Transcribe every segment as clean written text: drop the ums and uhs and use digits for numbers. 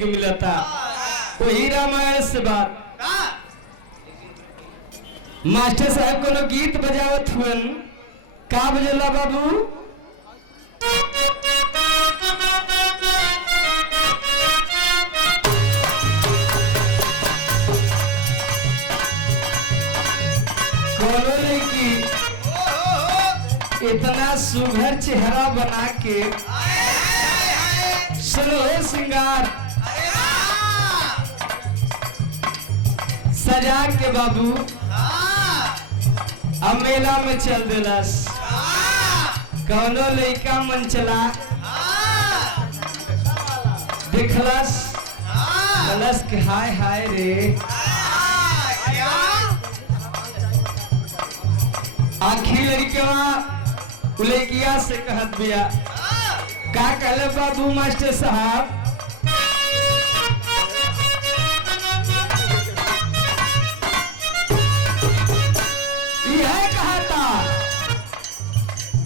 मिला था वही रामायण से बात। मास्टर साहब को गीत बजावत हुन का बजला बाबू। कोनो लड़की इतना सुघर चेहरा बना के सलोहे सिंगार सजा के बाबू अब मेला में चल दिलस। कौनो लड़का मन चला दिखलस बोलस के हाय हाय रे। आखिर लड़किया लड़किया से कहत बिया का कहले बाबू मास्टर साहब।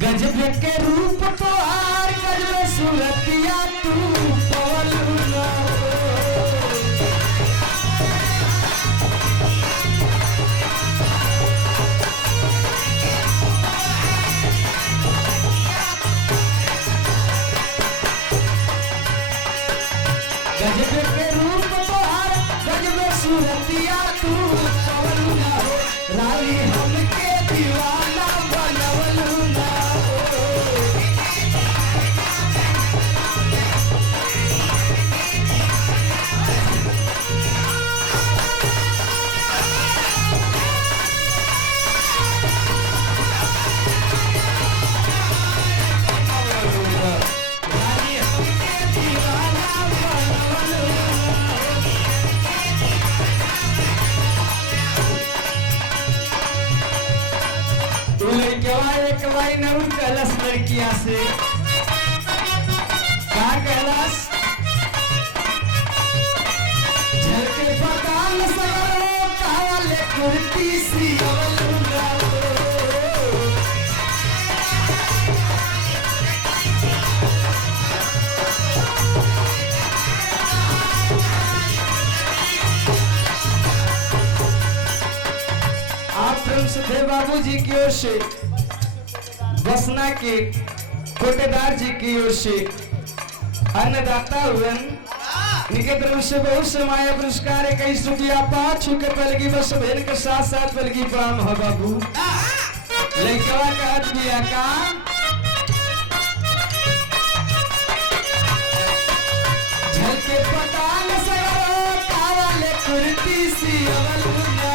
गजब के रूप तो आर गजब सूरतिया तू पवलुना। गजब के रूप तो आर गजब सूरतिया तू पवलुना। रानी हमके दीवाना बनवलुना। एक भाई नऊ कहलस लड़किया से का कहलस झलके पताल सगरो काले कुर्ती सी अवलुना। आप प्रेम से थे बाबू जी की ओर से बसना के कोटेदार जी की ओर से अन्नदाता हुए इनके तरफ से बहुत से माया पुरस्कार 21 रुपया 5 के पलगी बस भेन के साथ साथ पलगी प्राम हो बाबू। लड़कवा कहत बिया का झलके पताल सगरो काले कुर्ती सी अवलुना।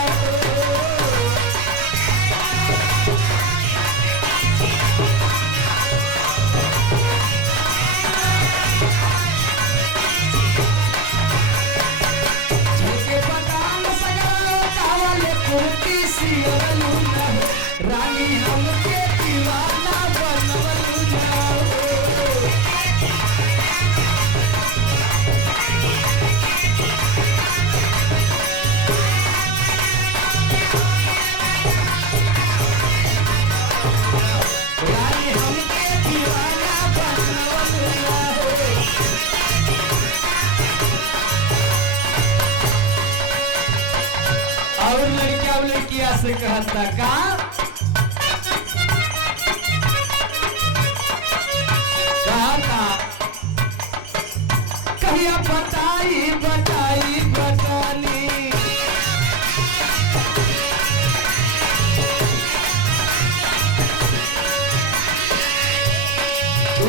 रानी हमके दीवाना बनवलुना। रानी हमके दीवाना बनवलुना। और लड़किया से कहता का कहिया बताई बताई बतानी।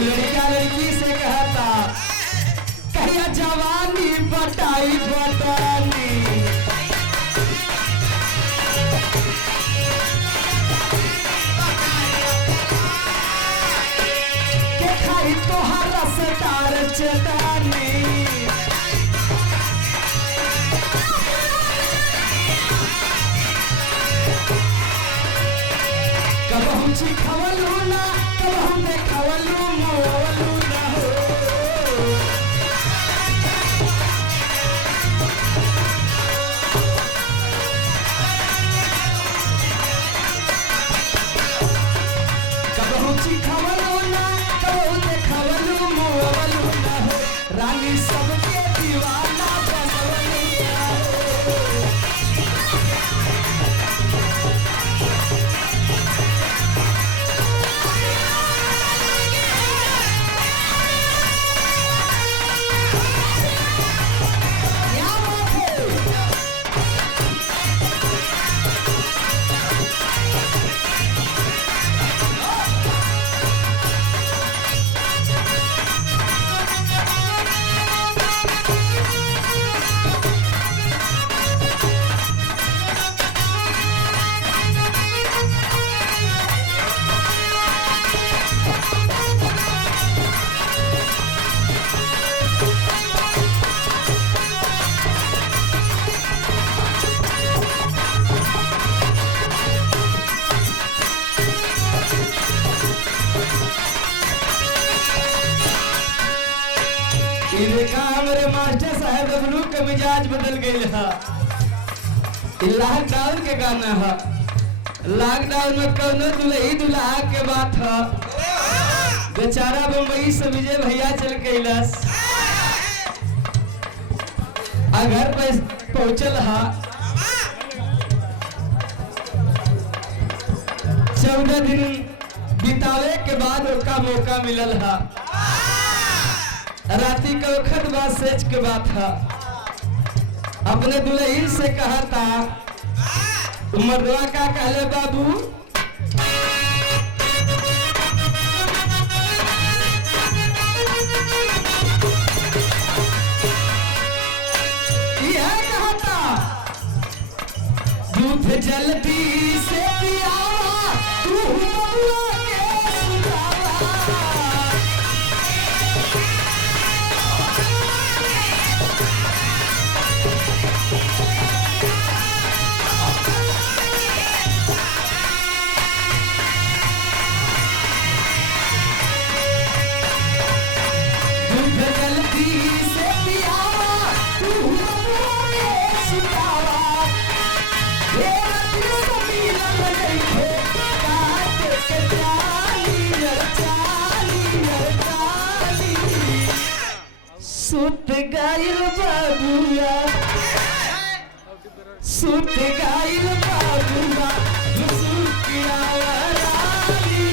लड़का लड़की से कहता कहिया जवानी बताई बतानी। के खाई तोहरा से तार चटानी। कबहू चिखवलू ना कबहू देखवलू मोवलू ना हो। कबहू चिखवलू ना कबहू देखवलू मोवलू ना हो। के मिजाज बदल गई है। लॉकडाउन के गाना है। लॉकडाउन में कौनो दुल्ही दुल्हा के बात है। बेचारा बम्बई से विजय भैया चल गईलस, घर पर पहुंचल है। 14 दिन बितावे के बाद ओका मौका मिलल है। राती के वक्त बाद सेच के बात है। अपने दुल्हन से कहा था, मर्दवा का कहले बाबू, यह कहा था दूध जल्दी से पियावा तू बबुआ के सुलावा। सुत गाइल बाबुआ, सुत गाइल बाबुआ, सुकिया वाली,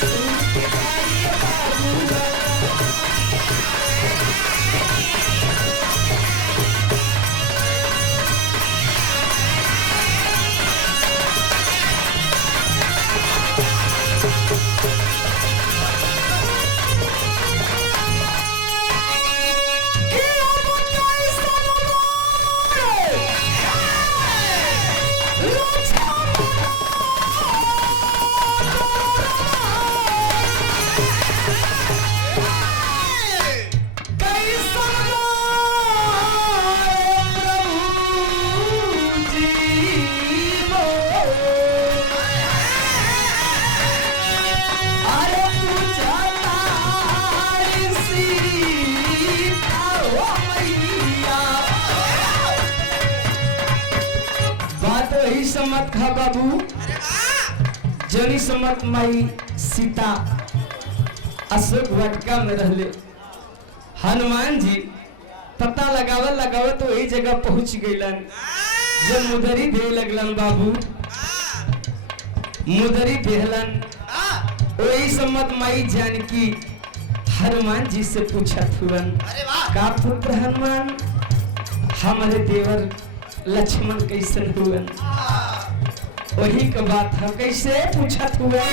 सुत गाइल बाबुआ। सम्मत खा बाबू, जनी सम्मत माई सीता अशोक वाटिका में रहले। हनुमान जी पता लगावत तो वही जगह पहुंच गईलन। जब मुदरी दे लगलन बाबू, मुदरी देहलन, वही सम्मत माई जानकी हनुमान जी से पूछत हुवन, का पुत्र हनुमान हमारे देवर लक्ष्मण कैसन हुवन? वही का बात है, कैसे पूछत हुआ?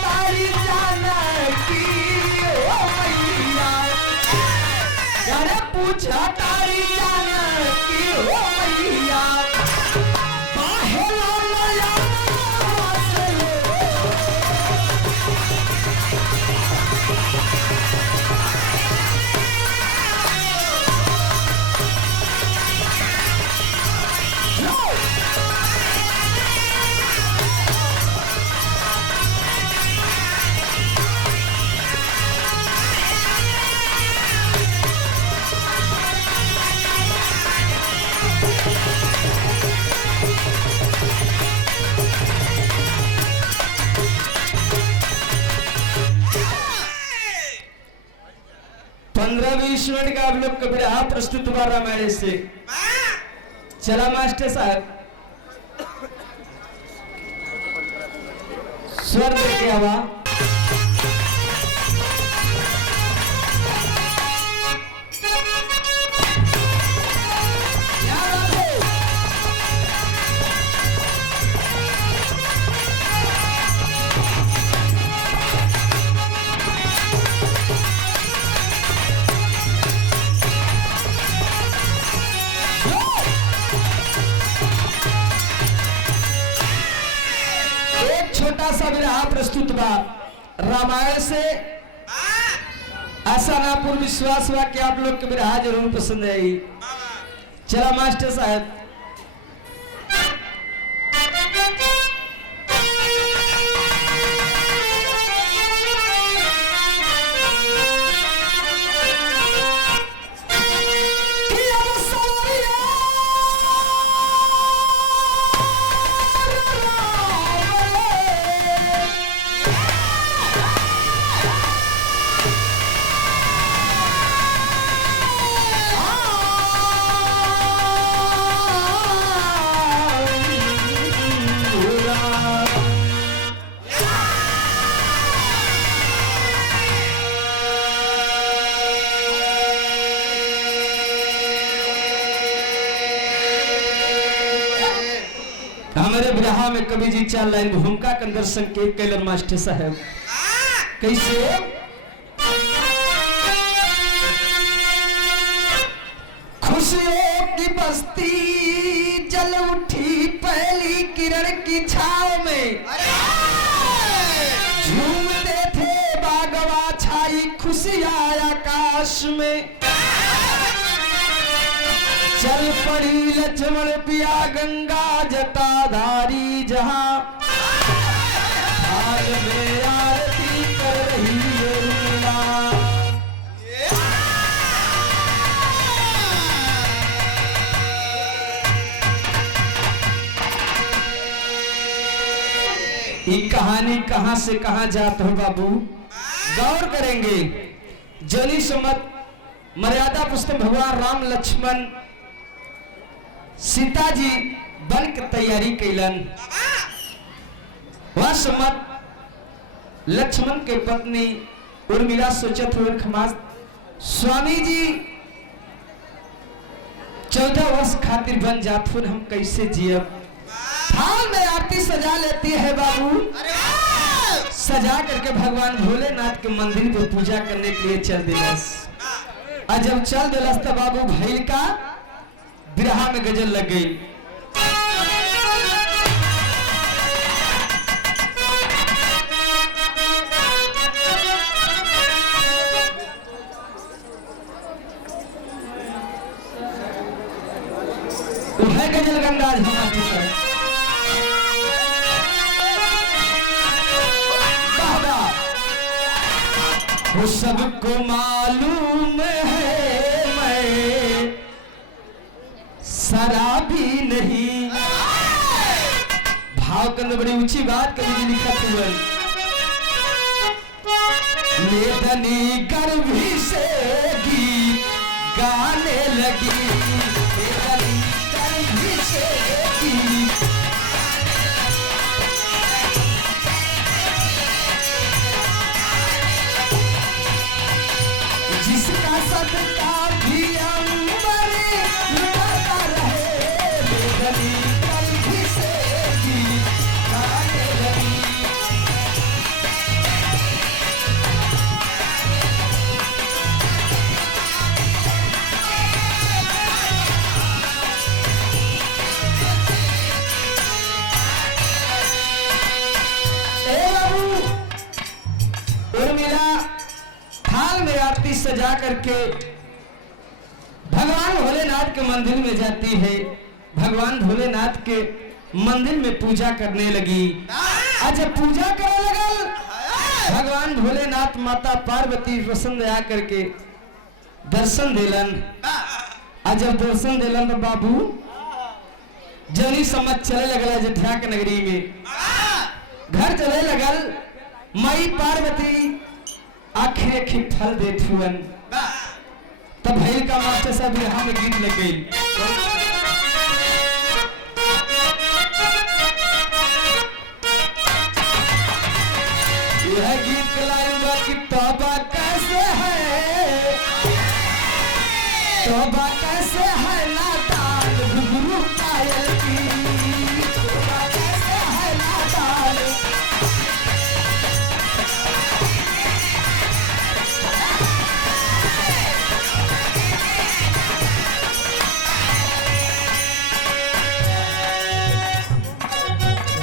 तारी जा 20 मिनट का आप लोग का विरहा प्रस्तुत हुआ रामायण से। चला मास्टर साहब स्वर लेके आवा। छोटा सा विरहा प्रस्तुत बा रामायण से। आशा ना पूर्ण विश्वास हुआ कि आप लोग के विरहा जरूर पसंद आई। चला मास्टर साहब हमारे विरहा में कवि जी 4 लाइन भूमिका के अंदर संकेत कैलन मास्टर साहब। कैसे? खुशियों की बस्ती जल उठी पहली किरण की छाव में, झूमते थे बागवा छाई खुशियां आकाश में। चल पड़ी लक्ष्मण पिया गंगा जटाधारी जहां, हाल में आरती कर रही है उर्मिला। ये कहानी कहां से कहां जात हो बाबू, गौर करेंगे। जनी सम्मत मर्यादा पुस्तक भगवान राम लक्ष्मण सीता जी बन के तैयारी कैलन। वह सम्मत लक्ष्मण के पत्नी उर्मिला सोचत हुए खमास स्वामी जी 14 वर्ष खातिर बन जात हुए हम कैसे जियब। थाल में आरती सजा लेती है बाबू। सजा करके भगवान भोलेनाथ के मंदिर पे पूजा करने के लिए चल दिलस। और जब चल दिलस तो बाबू भैल का विरहा में गजल लग गई। वह गजल गंगाज वो सबको मालूम है मैं शराबी नहीं। भाव के अंदर बड़ी ऊंची बात कभी लिखा हुआ लेदनी गर्भी से गीत गाने लगी, लेदनी गर्भी से गीत। जिसका सदका भी अंबर लुटाता रहे, लेदनी गर्भी से गीत गाने लगी। उर्मिला थाल में आरती सजा करके भगवान भोलेनाथ के मंदिर में जाती है। भगवान भोलेनाथ के मंदिर में पूजा करने लगी। आज पूजा करने लगल भगवान भोलेनाथ माता पार्वती प्रसन्न आकर के दर्शन दिलन। आज जब दर्शन दिलन तो बाबू जनी समझ चले लगल अयोध्या के नगरी में। घर चले लगल माई पार्वती आखिर फल देत हुअन। तब भैल का मास्टर साहब यहाँ में गीत लग गई। यह गीत के लाइन बा कि तौबा कैसे है, तौबा कैसे है नादान घुंघरू पायल की, तौबा कैसे है नादान।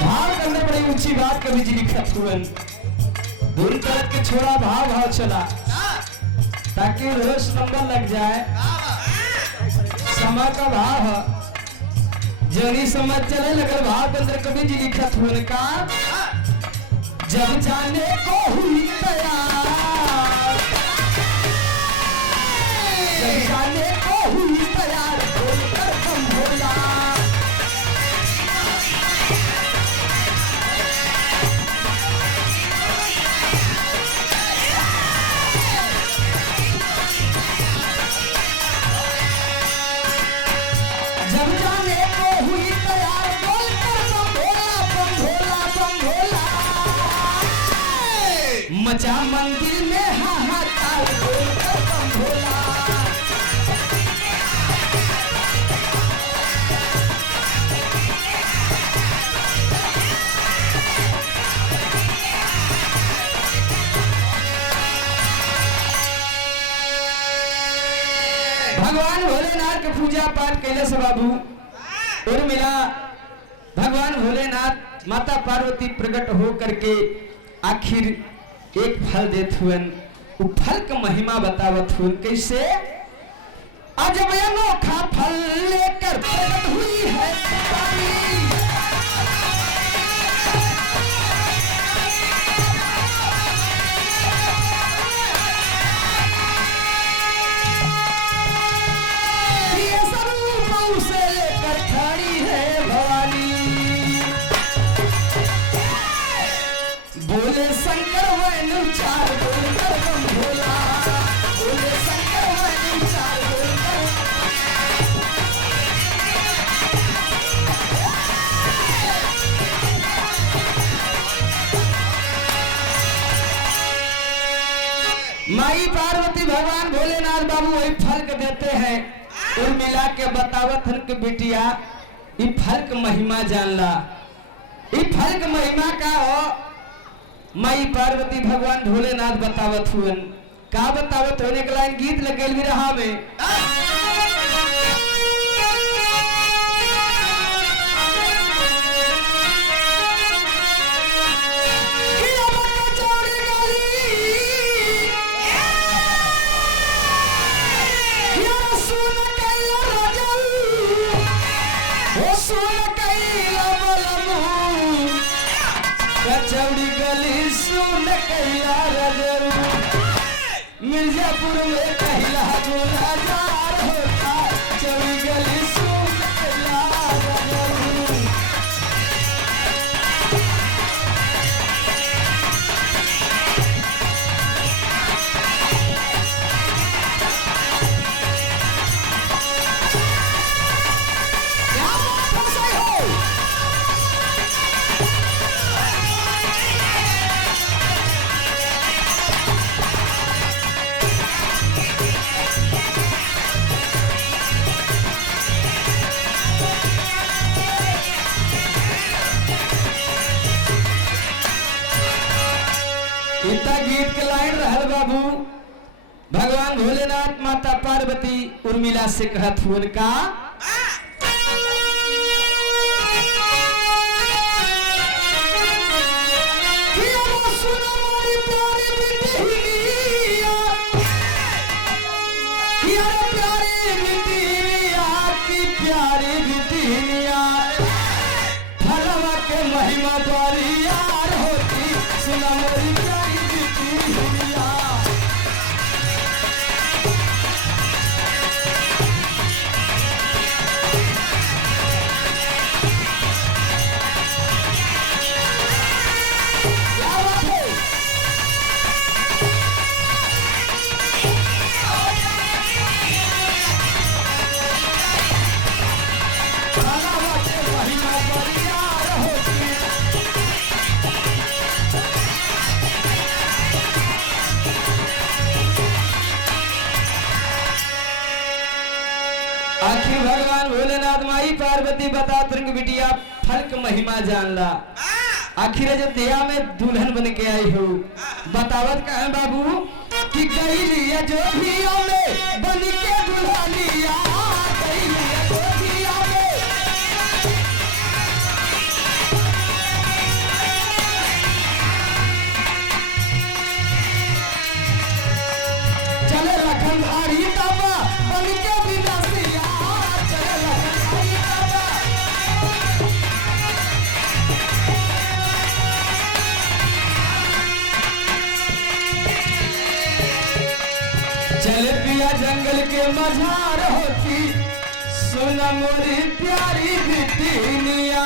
भाव करने बड़ी ऊंची बात कभी जी लिखत हुए दूर तरफ के छोड़ा भाव भाव चला ताकि रोज नंबर लग जाए। समय का भाव जनी समझ चले लगल भाव के अंदर कभी जी लिखत हुए का जब जाने को हुई तैयार, जब जाने को हुई तैयार बोलकर कम बोला। जब जाने को हुई तैयार बोलकर बम भोला बम भोला बम भोला, मचा मंदिर में हाहाकार बोलकर बम भोला। भगवान भोलेनाथ के पूजा पाठ कैले से बाबू और मिला भगवान भोलेनाथ माता पार्वती प्रकट हो करके आखिर एक फल देत हुए। वो फल का महिमा बतावत हुए कैसे अजब अनोखा फल लेकर प्रकट हुई है पानी। से लेकर खड़ी है भवानी, बोले शंकर वैनुचार बोलकर बम भोला, बोले शंकर वैनुचार बोलकर। माई पार्वती भगवान भोलेनाथ बाबू वही फल के देते हैं और मिला के बतावत हन के बिटिया ई फल के महिमा जानला। ई फल के महिमा का हो माई पार्वती भगवान भोलेनाथ बतावत हुन का बतावत होने के लाइन गीत लगेल भी रहा में कचौड़ी गली सुन कैला रजरू, मिर्जापुर में कैला गुलजार होता, कचौड़ी गली सुन कैला रजरू। इतना गीत के लाइन रहल बाबू भगवान भोलेनाथ माता पार्वती उर्मिला से कहत हुन का प्यारी बिटिया फलवा के महिमा द्वारी यार होती सुना मोरी प्यारी बिटिया। भगवान भोलेनाथ माई पार्वती बता तुरंग बिटिया फल की महिमा जान ला। आखिर अयोध्या में दुल्हन बन के आई हो, बतावत कहे बाबू कि गईलिया जोधियों में बन के दुल्हनिया, गईलिया जोधियों में चले लखन धारी बाबा बन के विदेशिया, चले लखन धारी बाबा। चले पिया जंगल के मझार होती, सुन मोरी प्यारी बिटिनिया।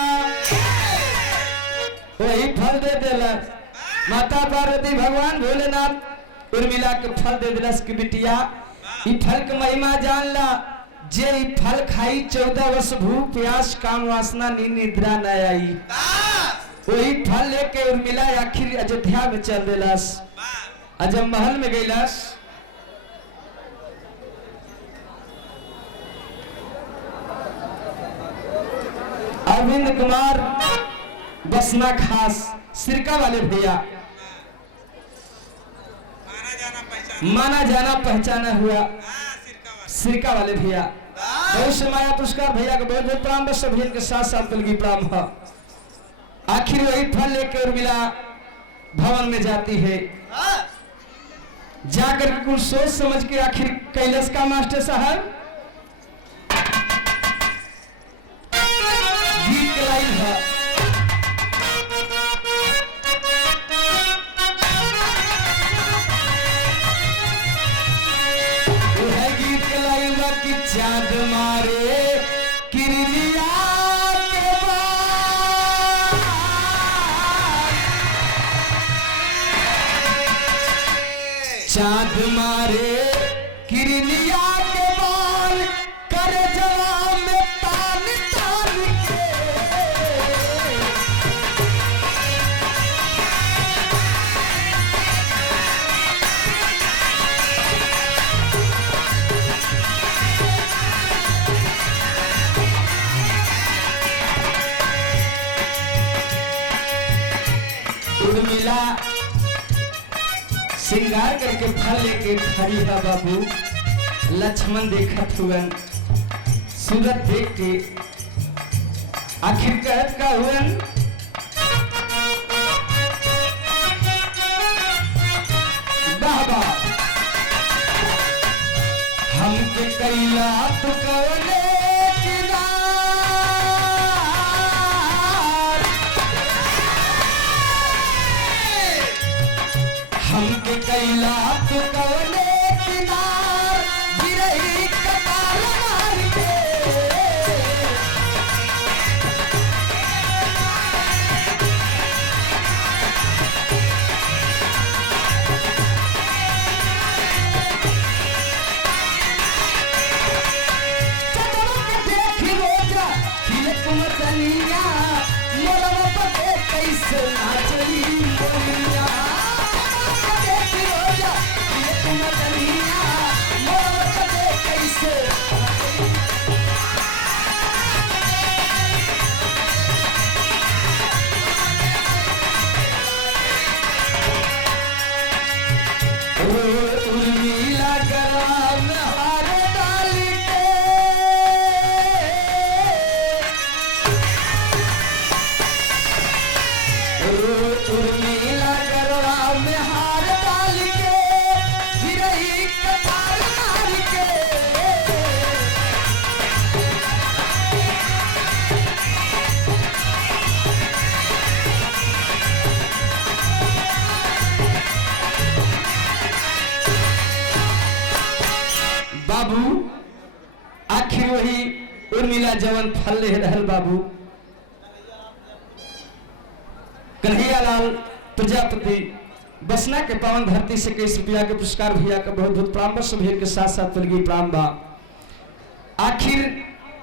वही फल दे दिलस माता पार्वती भगवान भोलेनाथ उर्मिला के फल दे दिलस की बिटिया ई फल के महिमा जान ला। जे ई फल खाई 14 वर्ष भूख प्यास काम वासना नींद निद्रा न आई। वही फल लेके उर्मिला आखिर अयोध्या में चल दिलस। जब महल में गईलस अरविंद कुमार बसना खास सिरका वाले भैया माना जाना पहचाना हुआ सिरका वाले भैया बहुत माया पुरस्कार भैया को बहुत बहुत प्रणाम। बस भजन के साथ साथ बल्कि प्रणाम है। आखिर वही फल लेकर उर्मिला भवन में जाती है। जाकर कुछ सोच समझ के आखिर कैलाश का मास्टर साहब गीत के लाइन है। वो है गीत के लाइन कि चाँद मारे किरलिया के बाद, चाँद मारे किरलिया के बाल कर जवा में तान तान के। उर्मिला श्रृंगार करके फल लेके खड़ी है बाबू। लक्ष्मण देखत हुवन सूरत देख के आखिर कहत का हुवन बाबा हमके कैला तो कवने हमके कैला तो कवने किनार गिरही कपाल मार के। देखी रोजा खिलक मदनिया मोरवा पे कैसे नाचली मोरिया। उर्मिला गरवा में हार डाल के उर्मिला गरवा में हार डाल के गिरही कपाल मार के। बाबू आखिर वही उर्मिला जवन फल ले रहल बाबू कन्हैयालाल प्रजापति बसना के पावन धरती से 21 रुपया के पुरस्कार भैया का बहुत बहुत प्रणाम। बस भैया के साथ साथ बल्कि प्रणाम बा। आखिर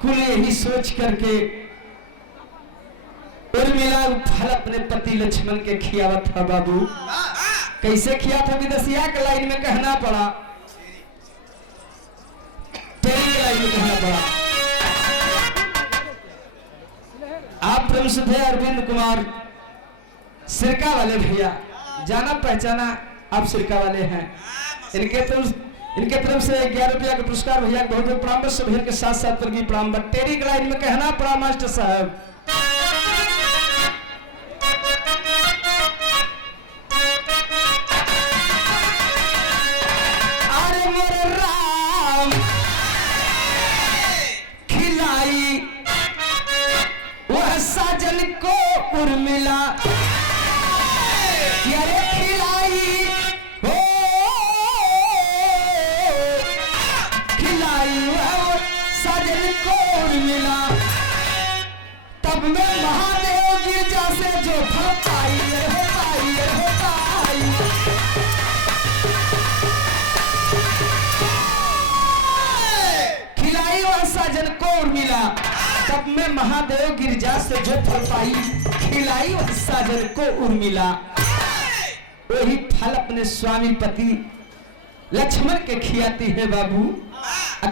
कुल यही सोच करके उर्मिला फल अपने पति लक्ष्मण के खियावत था बाबू। कैसे खिया था विदेशिया के लाइन में कहना पड़ा, तेरी के लाइन में कहना पड़ा। फिल्म से थे अरविंद कुमार सिरका वाले भैया, जाना पहचाना आप सिरका वाले हैं। इनके तरफ से 11 रुपया का पुरस्कार भैया बहुत बहुत प्रणाम। बस भैया के साथ साथ पर भी प्रणाम। बटेरी लाइन में कहना पड़ा मास्टर साहब। अरे मोरे राम खिलाई वह साजन को उर्मिला, अरे खिलाई हो खिलाई वह साजन को उर्मिला, तब मैं महादेव गिरजा से जो फल पाई हो पाई हो पाई। खिलाई वह साजन को उर्मिला, तब मैं महादेव गिरजा से जो फल पाई। खिलाई वह साजन को उर्मिला, वही फल अपने स्वामी पति लक्ष्मण के खियाती है बाबू।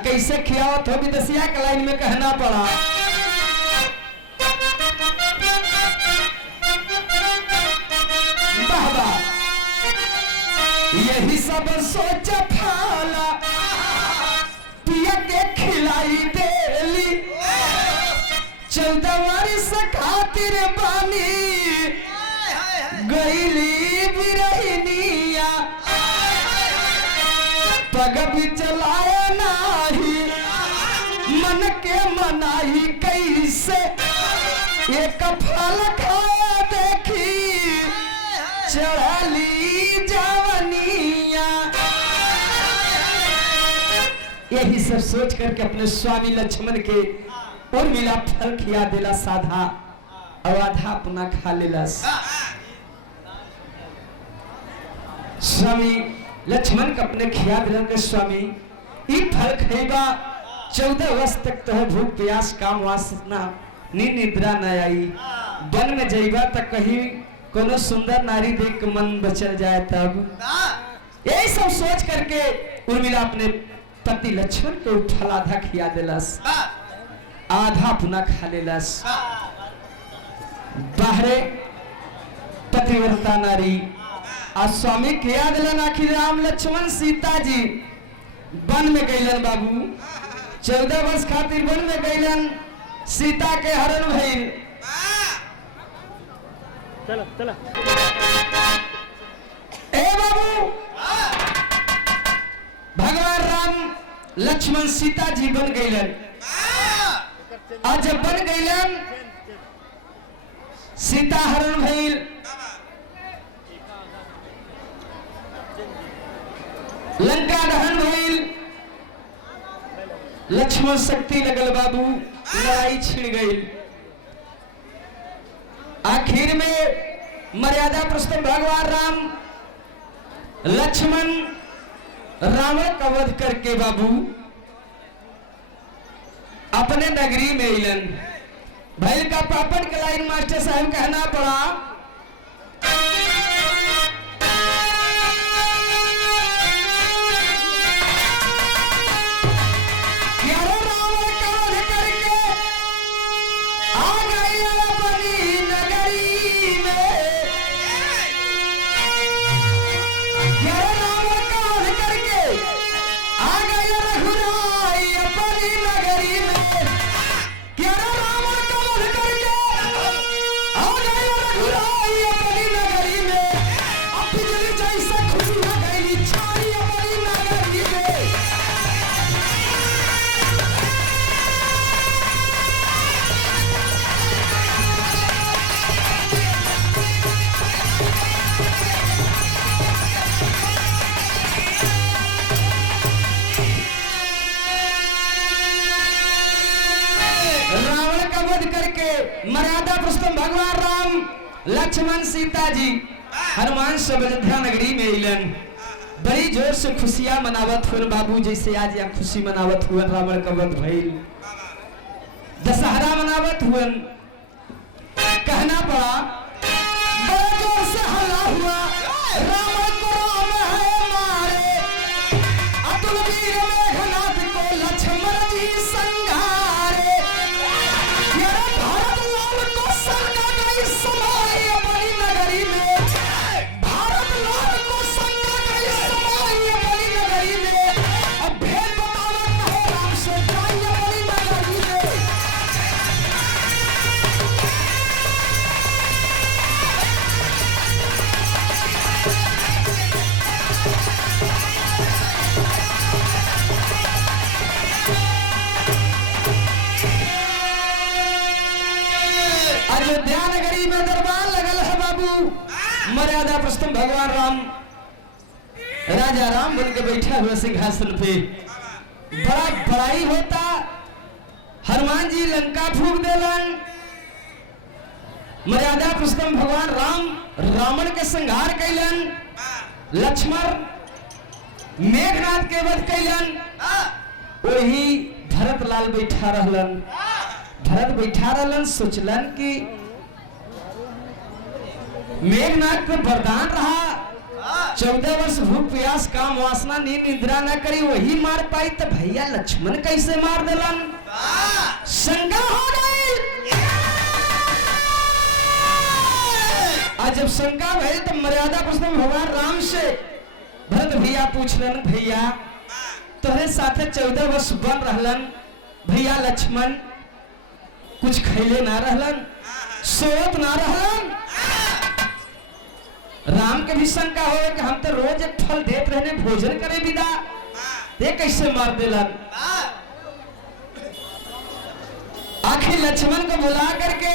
कैसे खियावत हो विदेशिया के लाइन में कहना पड़ा। बाबा यही सब सोच फाला पिया के खिलाई देली, 14 वर्ष खातिर बानी गईली बिरहिनिया, पग भी चलाया नाही मन के मनाई कैसे, एक फल खाया देखी चढ़ली जवनिया। यही सब सोच करके अपने स्वामी लक्ष्मण के उर्मिला फल खिया देला साधा और आधा अपना खा लेला। स्वामी लक्ष्मण के अपने खिया दिलन के स्वामी ई फल खैबा 14 वर्ष तक तो भूख प्यास काम वासना नी निद्रा न आई। वन में जइबा तक कहीं कोनो सुंदर नारी देख के मन बचल जाए तब। यही सब सोच करके उर्मिला अपने पति लक्ष्मण को फल आधा खिया दिलस, आधा अपना खा लेलस। बाहरे पतिव्रता नारी आ स्वामी किया दिलन। आखिर राम लक्ष्मण सीता जी वन में गईलन बाबू, 14 वर्ष खातिर वन में गईलन। सीता के हरण भइल। चलो चलो ए बाबू, भगवान राम लक्ष्मण सीता जी बन गईलन। आज जब बन गईलन सीता हरण भइल। लंका दहन भइल। लक्ष्मण शक्ति लगल बाबू, लड़ाई छिड़ गई। आखिर में मर्यादा पुरुषोत्तम भगवान राम लक्ष्मण रावण का वध करके बाबू अपने नगरी में इलन। भैल का पापड़ के लाइन मास्टर साहब कहना पड़ा। मर्यादा पुरुषोत्तम भगवान राम लक्ष्मण सीता जी हनुमान सब अयोध्या नगरी में इलन। बड़ी जोर से खुशियां मनावत हुए बाबू, जैसे आज यहाँ खुशी मनावत हुए रावण का वध भइल। दशहरा मनावत हुए। कहना पड़ा बड़ा जोर से हल्ला हुआ, रावण को राम है मारे, अतुल वीर मेघनाथ को लक्ष्मण जी संघारे। भारत लाल को मर्यादा पुरुषोत्तम भगवान राम राजा राम बन के बैठा हुआ सिंहासन पे। बड़ा बड़ाई होता, हनुमान जी लंका फूंक देलन। मर्यादा पुरुषोत्तम भगवान राम रावण के संहार कैलन। लक्ष्मण मेघनाथ के वध कैलन। वही भरत लाल बैठा रहलन। भरत बैठा रहलन, सोचलन कि मेघनाथ को वरदान रहा 14 वर्ष भूख प्यास काम वासना नींद निद्रा न करी, वही मार पाई, तो भैया लक्ष्मण कैसे मार देलन? शंका हो गई। आज जब शंका भई तो मर्यादा पुरुषोत्तम भगवान राम से भरत भैया पूछलन, भैया तोहरे साथे 14 वर्ष बन रहलन, भैया लक्ष्मण कुछ खैले ना रहलन, सोत ना रहलन। राम के भी शंका हो कि हम तो रोज एक फल देते रहने, भोजन करे विदा, ते कैसे मार देलन? आखिर लक्ष्मण को बुला करके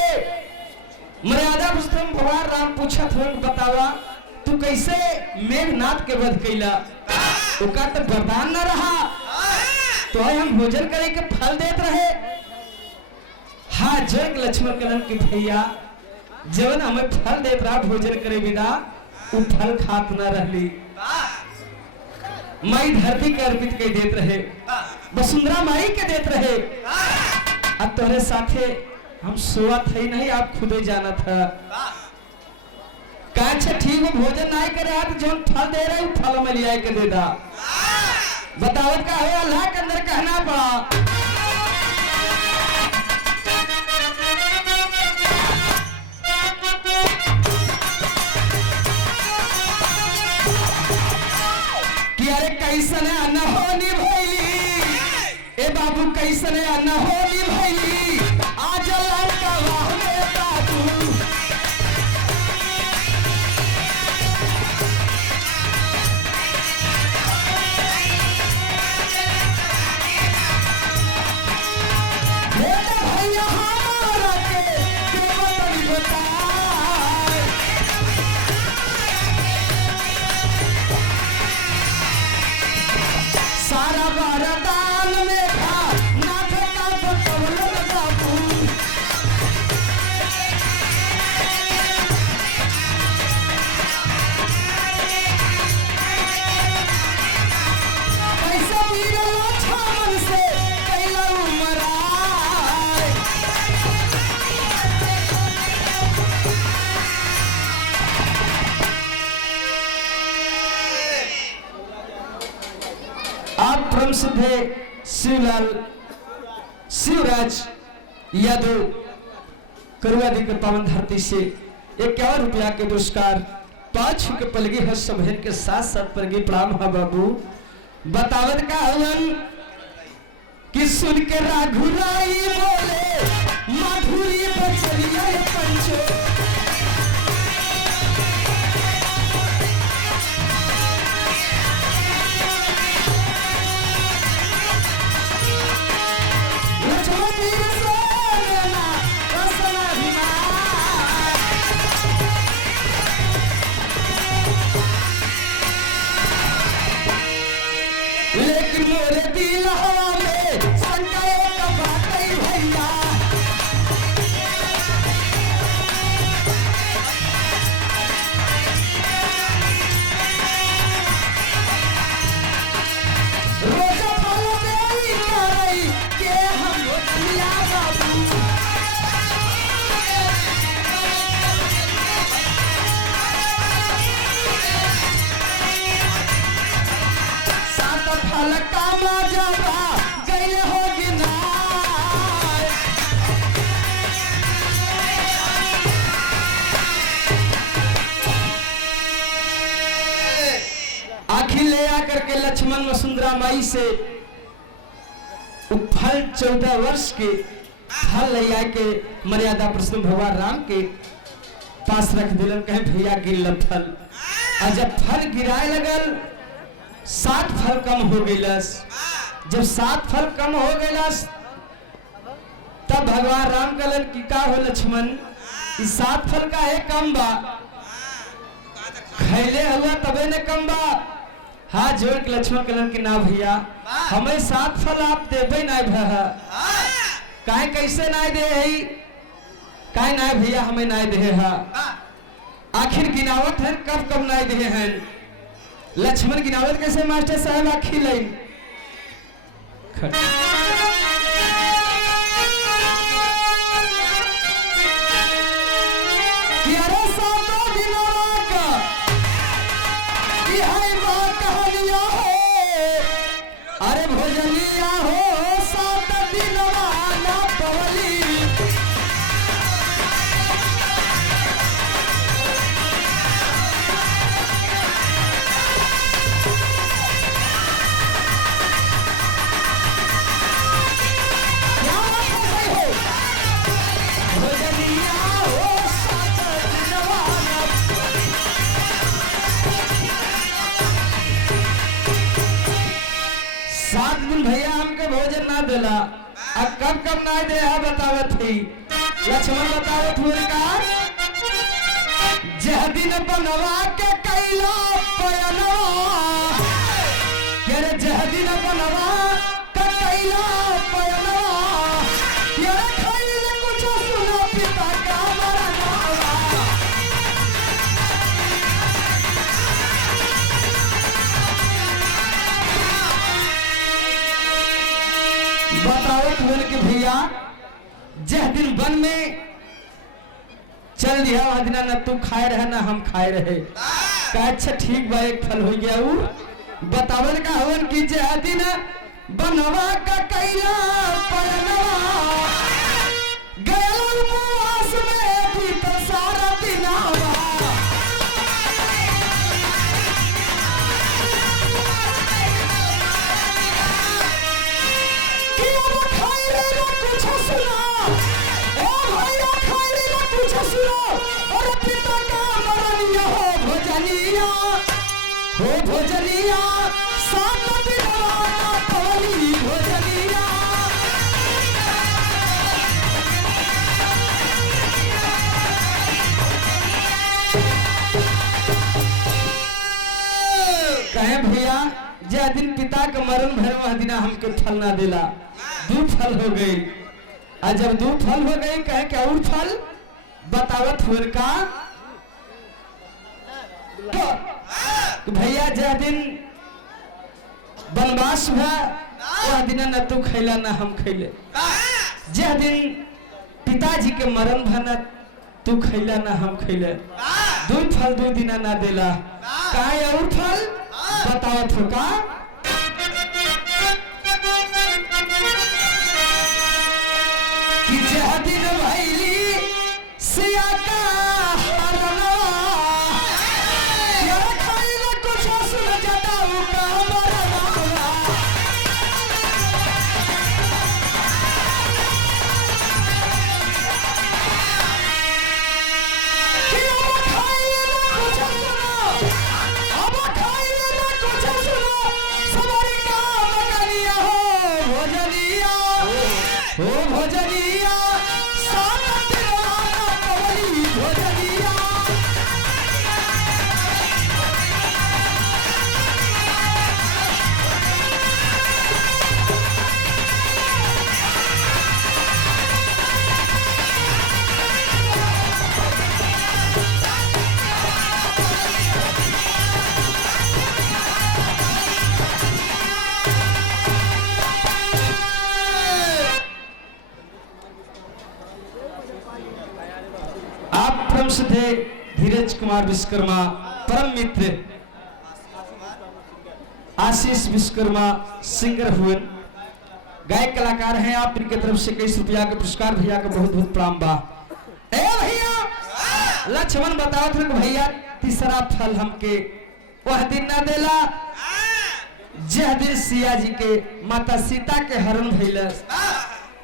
मर्यादा पुरुषोत्तम भगवान राम पूछा था, बतावा तू कैसे मेघनाथ के वध कैला? उका तो वरदान न रहा, तो हम भोजन करे के फल देते रहे। हाँ जग लक्ष्मण कलन की भैया जवन हमें फल देत रहा भोजन करे बिना, उ फल खात न रहली। माई धरती के अर्पित के देत रहे, वसुंधरा माई के देत रहे। अब तोहरे साथे हम सोआ थे नहीं, आप खुदे जाना था। अच्छा ठीक है, भोजन नहीं करे आप जो फल दे रहे फल में लिया के दे दा। बतावत का है अल्लाह के अंदर कहना पड़ा। कि अरे कैसन अनहोनी भइली, ए बाबू कैसन अनहोनी भइली, आज लड़का वाह में बाबू। सारा वरदान में था ना था बतौलन बाबू। कैसा वीरो छामन से कैला उमराय। आप परम सिद्धे शिवलाल शिवराज यादव करुआदी के पावन धरती से 51 रुपया के पुरस्कार 5 के पलगी हस बहन के साथ साथ पलगी प्रणाम है बाबू। बतावत का हवन कि सुन के राघुराई बोले माधुरी बचलिया पंचो। लेकिन मोरे दिल में संजय का बात भैया। रोज फल देई करई के हम दुनिया बाबू। फल कामा जावा गैल होगी ना। आखिर ले आकर के लक्ष्मण वसुंधरा माई से फल 14 वर्ष के फल ले आके मर्यादा पुरुषोत्तम भगवान राम के पास रख दिलन, कहे भैया गिरल फल। और जब फल गिराए लगल 7 फल कम हो गईलस। जब 7 फल कम हो गईलस तब भगवान राम कहलन कि का हो लक्ष्मण, इस 7 फल का है कम बा। खैले हुआ तबे न कम बा। हाथ जोड़ के लक्ष्मण कलन के ना भैया हमें 7 फल आप देबे ना भैया काहे कैसे ना दे है काहे ना भैया हमें ना दे है आखिर गिनावत है कब कब ना दे हैं लक्ष्मण गिनावत कैसे मास्टर साहब आखिर लाई अरे भोजलिया हो 7 दिनवा ना पवली भोजलिया हो 7 दिनवा ना 7 दिन भैया हमके भोजन ना देला अब कब कब ना दे बतावत थी लक्ष्मण बतावत हुए का जह दिन बनवा के कैला पयनवा तेरे जह दिन बनवा के कैला पयनवा तेरे खैले कुछ सुनो पिता का मरनवा बतावत हुए कि भैया जह दिन वन में चल दिया वह दिन न तू खाए रहे ना हम खाए रहे का अच्छा ठीक बा एक फल हो गया वो बतावल का हवन की जह दिन बनवा का कैला पयनवा गया उपवास में भी तो सारा दिनवा हो भोजलिया 7 दिनवा ना पवली भोजलिया कहे भैया जे दिन पिता के मरण भर वह दिन हमके फल ना दिला 2 फल हो गई और जब 2 फल हो गई कहे क्या और फल बतावत हुए का तो भैया जह दिन वनवास हुआ वह दिन न तू खैला न हम खैले जह दिन पिताजी के मरण भना तू खैला न हम खैले 2 फल 2 दिन ना देला काहे और फल बताओ तो का कि जह दिन भैली सिया का भोजलिया 7 दिनवा ना पवली भोजलिया थे धीरज कुमार विश्वकर्मा परम मित्र आशीष विश्वकर्मा सिंगर हुए गायक कलाकार हैं आप इनके तरफ से 21 रुपया के पुरस्कार भैया को बहुत बहुत प्रणाम बा ए भैया लक्ष्मण बतावत है कि भैया तीसरा फल हमके वह दिन ना देला जह दिन सिया जी के माता सीता के हरण भइला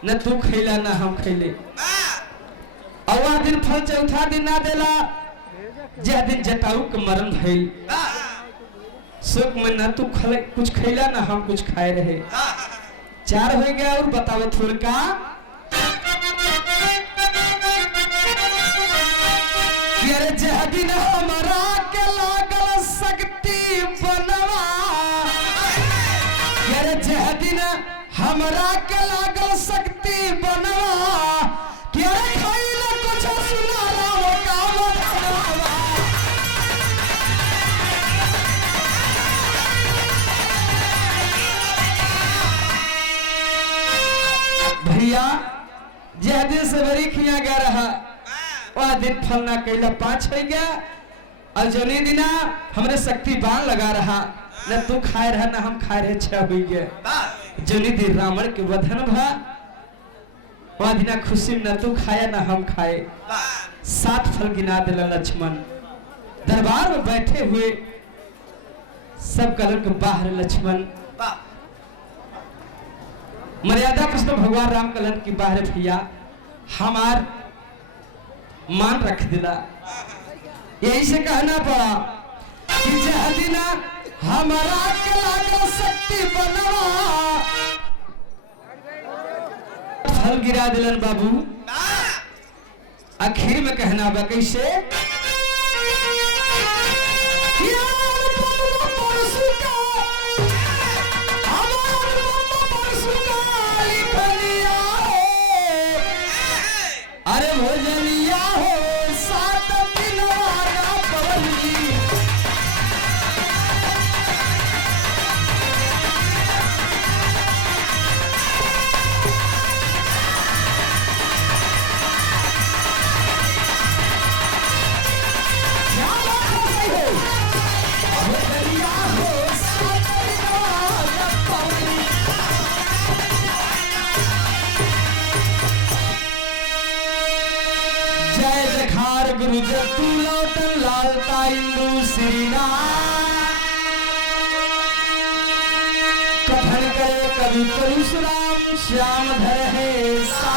न तू खैला ना हम खैले और वह दिन फल 4था दिन ना देला जह दिन जटाऊ के मरण भइल शोक में ना तू कुछ खैला ना हम कुछ खाए रहे 4 हो गया और बताओ थोड़ का जह दिन हमारा के लागा हमरा के लागल शक्ति बनवा क्या खइला कुछ सुनारा वो काम धनवा। भैया जे दिन से बड़ी खिया गया रहा वह दिन फलना कैला 5 हो गया और जोनी दिना हमरे शक्ति बाण लगा रहा न तू खाए रहा ना हम खाए रहे 6 हो गया। जोनी दिन रावण के वधन भा वह दिना खुशी न तू खाया ना हम खाए 7 फल गिना दिला लक्ष्मण। दरबार में बैठे हुए सब कलर के बाहर लक्ष्मण मर्यादा पुष्प भगवान राम कलन की बाहर भैया हमार मान रख दिला। यही से कहना पड़ा कि जहदिना हमारा के लागल शक्ति बनवा फल गिरा दिलन बाबू। आखिर में कहना बा कैसे अरे भोजनिया हो 7 दिन वाला पवनी क्या बात हो भोजनिया हो 7 दिन वाला पवनी। जय जखार गुरु जतु लौटन लालता इंदु श्रीना कथन करे कवि परशुराम श्याम धर है सा।